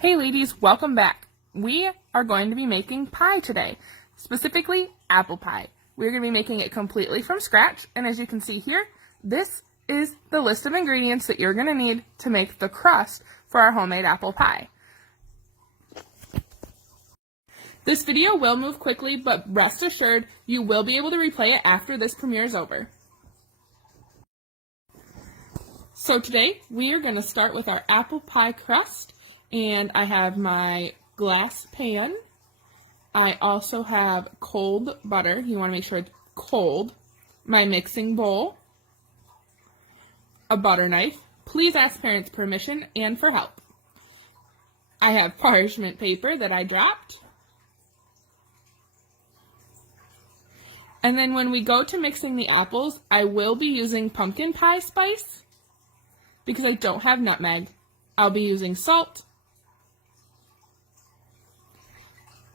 Hey ladies, welcome back. We are going to be making pie today, specifically apple pie. We're going to be making it completely from scratch, and as you can see here, this is the list of ingredients that you're going to need to make the crust for our homemade apple pie. This video will move quickly, but rest assured you will be able to replay it after this premiere is over. So today we are going to start with our apple pie crust. And I have my glass pan. I also have cold butter. You want to make sure it's cold. My mixing bowl. A butter knife. Please ask parents' permission and for help. I have parchment paper that I dropped. And then when we go to mixing the apples, I will be using pumpkin pie spice because I don't have nutmeg. I'll be using salt.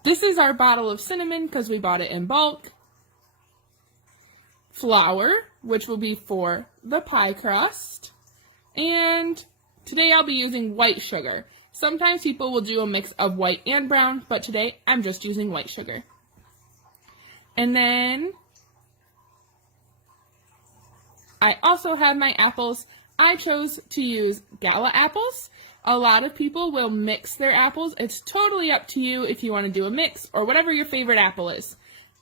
This is our bottle of cinnamon because we bought it in bulk. Flour, which will be for the pie crust. And today I'll be using white sugar. Sometimes people will do a mix of white and brown, but today I'm just using white sugar. And then I also have my apples. I chose to use gala apples. A lot of people will mix their apples. It's totally up to you if you want to do a mix or whatever your favorite apple is.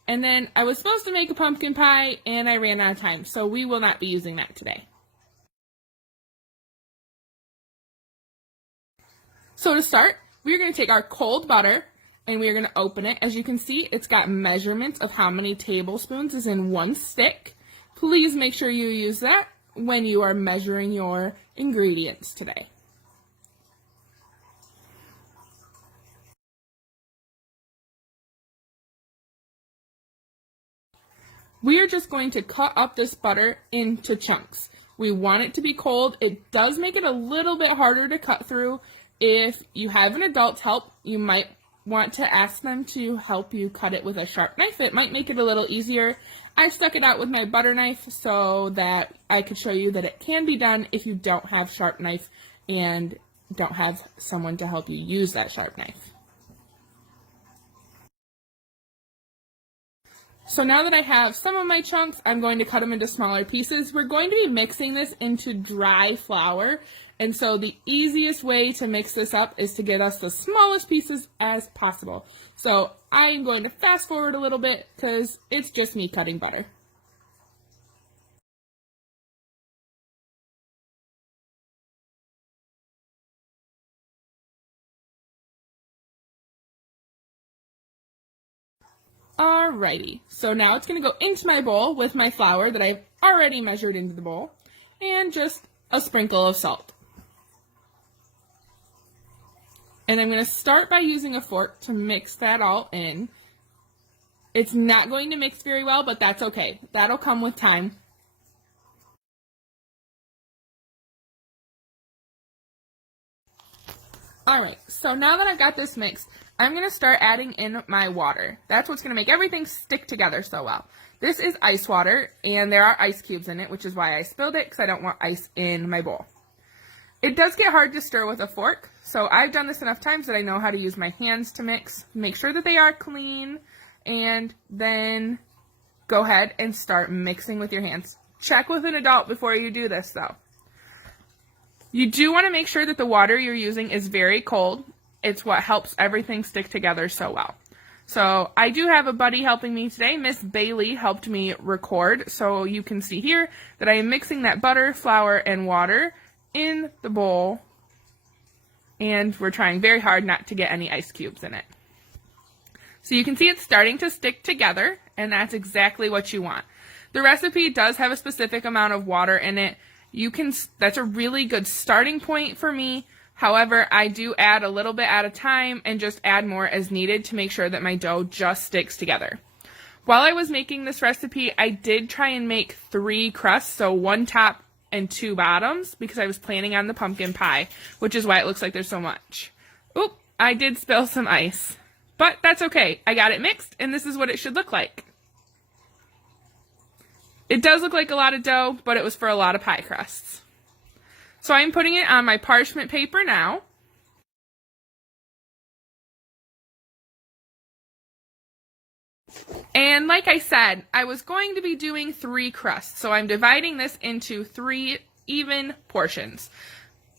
And then I was supposed to make a pumpkin pie and I ran out of time, so we will not be using that today. So to start, we're going to take our cold butter and we're going to open it. As you can see, it's got measurements of how many tablespoons is in one stick. Please make sure you use that when you are measuring your ingredients today. We are just going to cut up this butter into chunks. We want it to be cold. It does make it a little bit harder to cut through. If you have an adult's help, you might want to ask them to help you cut it with a sharp knife. It might make it a little easier. I stuck it out with my butter knife so that I could show you that it can be done if you don't have sharp knife and don't have someone to help you use that sharp knife. So now that I have some of my chunks, I'm going to cut them into smaller pieces. We're going to be mixing this into dry flour, and so the easiest way to mix this up is to get us the smallest pieces as possible. So I'm going to fast forward a little bit because it's just me cutting butter. Alrighty, so now it's going to go into my bowl with my flour that I've already measured into the bowl, and just a sprinkle of salt. And I'm going to start by using a fork to mix that all in. It's not going to mix very well, but that's okay. That'll come with time. Alright, so now that I've got this mixed, I'm going to start adding in my water. That's what's going to make everything stick together so well. This is ice water, and there are ice cubes in it, which is why I spilled it, because I don't want ice in my bowl. It does get hard to stir with a fork, so I've done this enough times that I know how to use my hands to mix. Make sure that they are clean, and then go ahead and start mixing with your hands. Check with an adult before you do this, though. You do want to make sure that the water you're using is very cold. It's what helps everything stick together so well. So I do have a buddy helping me today. Miss Bailey helped me record. So you can see here that I am mixing that butter, flour, and water in the bowl. And we're trying very hard not to get any ice cubes in it. So you can see it's starting to stick together, and that's exactly what you want. The recipe does have a specific amount of water in it. That's a really good starting point for me. However, I do add a little bit at a time and just add more as needed to make sure that my dough just sticks together. While I was making this recipe, I did try and make 3 crusts, so 1 top and 2 bottoms, because I was planning on the pumpkin pie, which is why it looks like there's so much. Oop, I did spill some ice. But that's okay. I got it mixed, and this is what it should look like. It does look like a lot of dough, but it was for a lot of pie crusts. So I'm putting it on my parchment paper now. And like I said, I was going to be doing 3 crusts, so I'm dividing this into 3 even portions.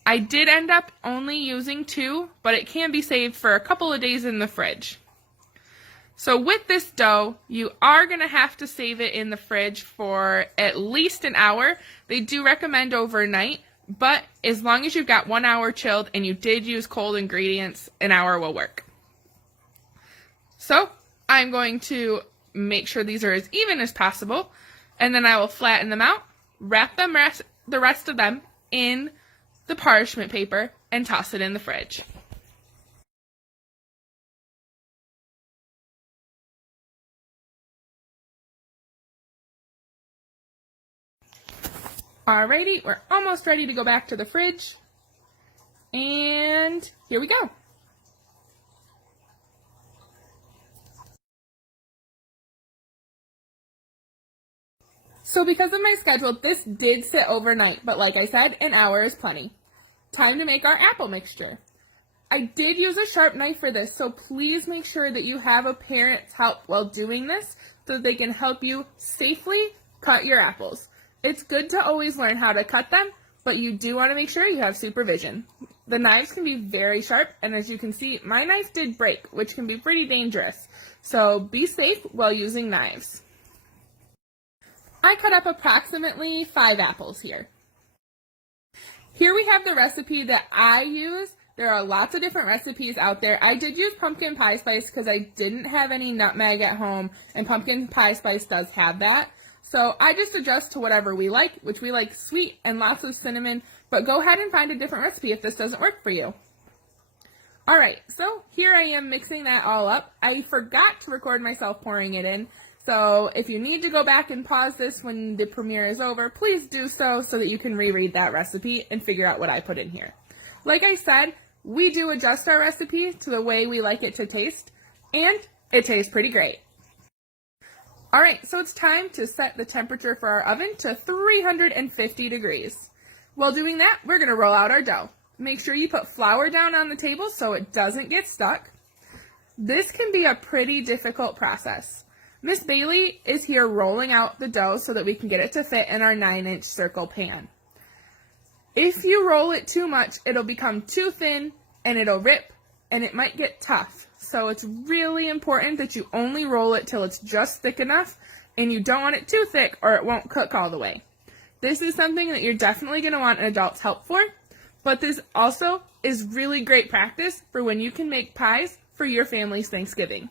I did end up only using 2, but it can be saved for a couple of days in the fridge. So with this dough, you are going to have to save it in the fridge for at least an hour. They do recommend overnight, but as long as you've got 1 hour chilled and you did use cold ingredients, an hour will work. So I'm going to make sure these are as even as possible, and then I will flatten them out, wrap the rest of them in the parchment paper, and toss it in the fridge. Alrighty, we're almost ready to go back to the fridge, and here we go. So because of my schedule, this did sit overnight, but like I said, an hour is plenty. Time to make our apple mixture. I did use a sharp knife for this, so please make sure that you have a parent's help while doing this so that they can help you safely cut your apples. It's good to always learn how to cut them, but you do want to make sure you have supervision. The knives can be very sharp, and as you can see, my knife did break, which can be pretty dangerous. So be safe while using knives. I cut up approximately 5 apples here. Here we have the recipe that I use. There are lots of different recipes out there. I did use pumpkin pie spice because I didn't have any nutmeg at home, and pumpkin pie spice does have that. So I just adjust to whatever we like, which we like sweet and lots of cinnamon, but go ahead and find a different recipe if this doesn't work for you. Alright, so here I am mixing that all up. I forgot to record myself pouring it in. So if you need to go back and pause this when the premiere is over, please do so that you can reread that recipe and figure out what I put in here. Like I said, we do adjust our recipe to the way we like it to taste, and it tastes pretty great. Alright, so it's time to set the temperature for our oven to 350 degrees. While doing that, we're going to roll out our dough. Make sure you put flour down on the table so it doesn't get stuck. This can be a pretty difficult process. Miss Bailey is here rolling out the dough so that we can get it to fit in our 9-inch circle pan. If you roll it too much, it'll become too thin and it'll rip and it might get tough. So it's really important that you only roll it till it's just thick enough, and you don't want it too thick or it won't cook all the way. This is something that you're definitely going to want an adult's help for, but this also is really great practice for when you can make pies for your family's Thanksgiving.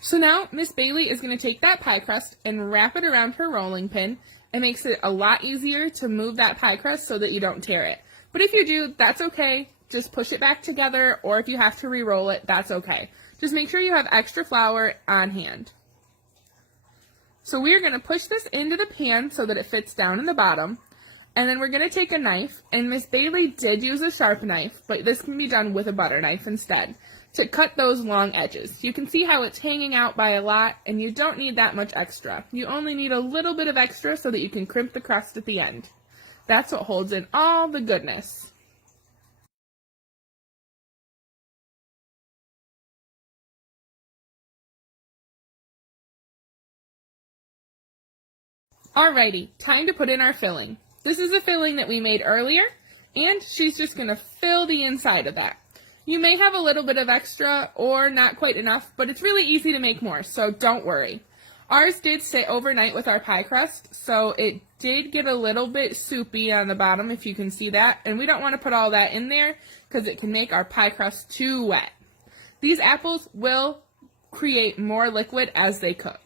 So now Miss Bailey is going to take that pie crust and wrap it around her rolling pin. It makes it a lot easier to move that pie crust so that you don't tear it. But if you do, that's okay. Just push it back together, or if you have to re-roll it, that's okay. Just make sure you have extra flour on hand. So we're going to push this into the pan so that it fits down in the bottom. And then we're going to take a knife, and Miss Bailey did use a sharp knife, but this can be done with a butter knife instead, to cut those long edges. You can see how it's hanging out by a lot, and you don't need that much extra. You only need a little bit of extra so that you can crimp the crust at the end. That's what holds in all the goodness. Alrighty, time to put in our filling. This is a filling that we made earlier, and she's just going to fill the inside of that. You may have a little bit of extra or not quite enough, but it's really easy to make more, so don't worry. Ours did sit overnight with our pie crust, so it did get a little bit soupy on the bottom, if you can see that, and we don't want to put all that in there because it can make our pie crust too wet. These apples will create more liquid as they cook.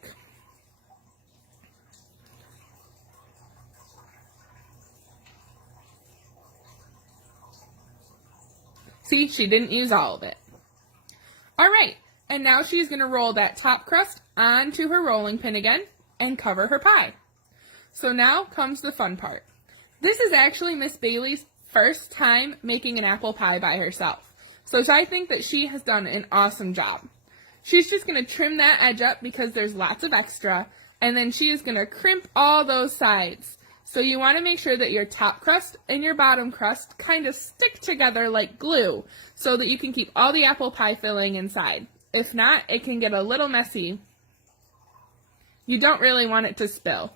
See, she didn't use all of it. Alright, and now she's going to roll that top crust onto her rolling pin again and cover her pie. So now comes the fun part. This is actually Miss Bailey's first time making an apple pie by herself. So I think that she has done an awesome job. She's just going to trim that edge up because there's lots of extra, and then she is going to crimp all those sides. So you want to make sure that your top crust and your bottom crust kind of stick together like glue so that you can keep all the apple pie filling inside. If not, it can get a little messy. You don't really want it to spill.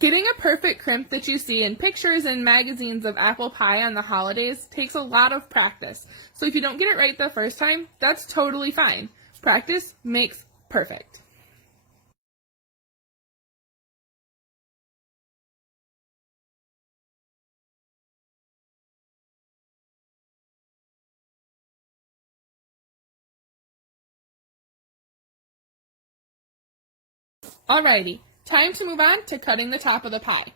Getting a perfect crimp that you see in pictures and magazines of apple pie on the holidays takes a lot of practice. So if you don't get it right the first time, that's totally fine. Practice makes perfect. Alrighty, time to move on to cutting the top of the pie.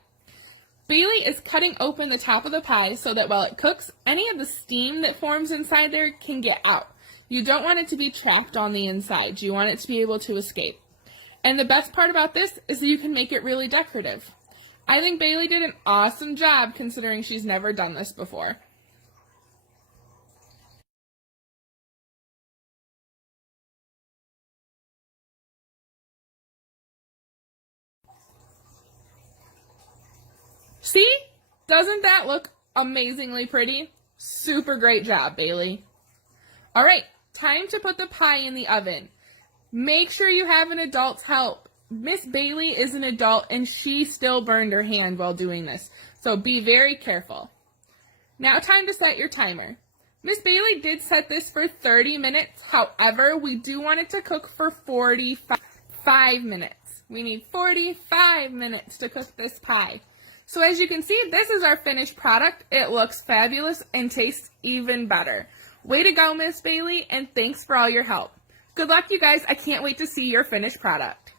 Bailey is cutting open the top of the pie so that while it cooks, any of the steam that forms inside there can get out. You don't want it to be trapped on the inside. You want it to be able to escape. And the best part about this is that you can make it really decorative. I think Bailey did an awesome job considering she's never done this before. See? Doesn't that look amazingly pretty? Super great job, Bailey. All right, time to put the pie in the oven. Make sure you have an adult's help. Miss Bailey is an adult and she still burned her hand while doing this, so be very careful. Now time to set your timer. Miss Bailey did set this for 30 minutes. However, we do want it to cook for 45 minutes. We need 45 minutes to cook this pie. So as you can see, this is our finished product. It looks fabulous and tastes even better. Way to go, Miss Bailey, and thanks for all your help. Good luck, you guys. I can't wait to see your finished product.